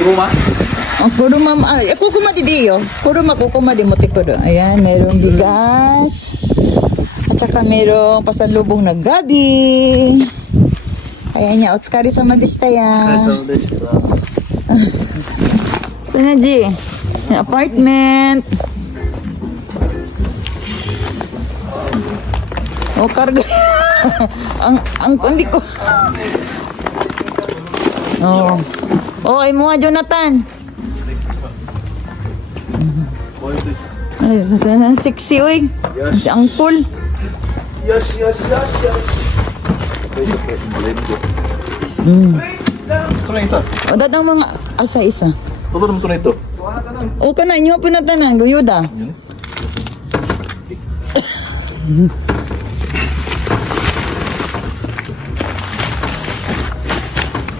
Kuruma? Ang kuruma, kukuma di diyo. Kuruma, kukuma di mo tikudo. Ayan, merong bigas. At saka merong pasalubong na gabi. Ayan niya, otskari sa madistaya. Sana G, apartment. Oh, karga. ang kundi ko. Oh. Oh, ay mo Jonathan. Ay, sexy oy. Si Uncle. Yes. Saan na isa? O dadang mga asa isa. Todo naman ito na ito. O kana inyo pinatanan guyuda.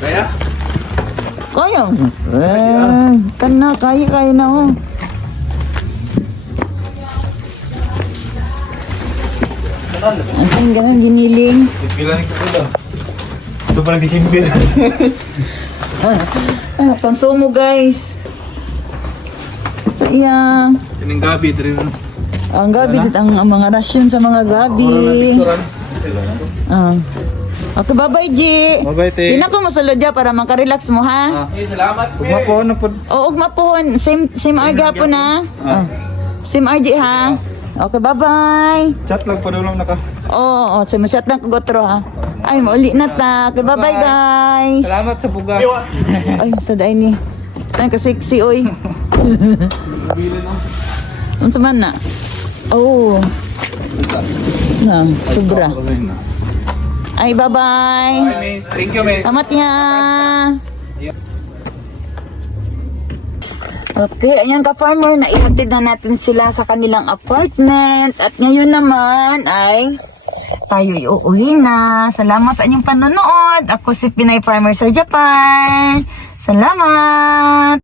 Kaya? Kaya. Kana kaya na oh. Ang ganun giniling. Ipilan ko lang. Ito pa nagkikimbir. Konsumo guys. Sayang. Tining gabi, diri na. Ang gabi dito, ang mga rasyon sa mga gabi. Okay, bye-bye, G. Bye-bye, te. Pinako mo sa lodya para makarelax mo, ha? Salamat, pe. Ugma po. Oo, ugma po. Same RG po na. Same RG, ha? Okay, bye-bye. Chat lang pa daw lang naka. Oo, so masyat lang kagotro, ha? Ay, mauli na ta. Okay, bye-bye, guys. Salamat sa bugas. Ay, sa day ni. Ay, ka-sexy, oy. Unsa man na? Oh. Na, sobra. Ay, bye-bye. Thank you, mate. Selamat ya. Okay, ayan ka-farmer, naihatid na natin sila sa kanilang apartment. At ngayon naman ay tayo iuwi na. Salamat sa inyong panonood. Ako si Pinay Farmer sa Japan. Salamat!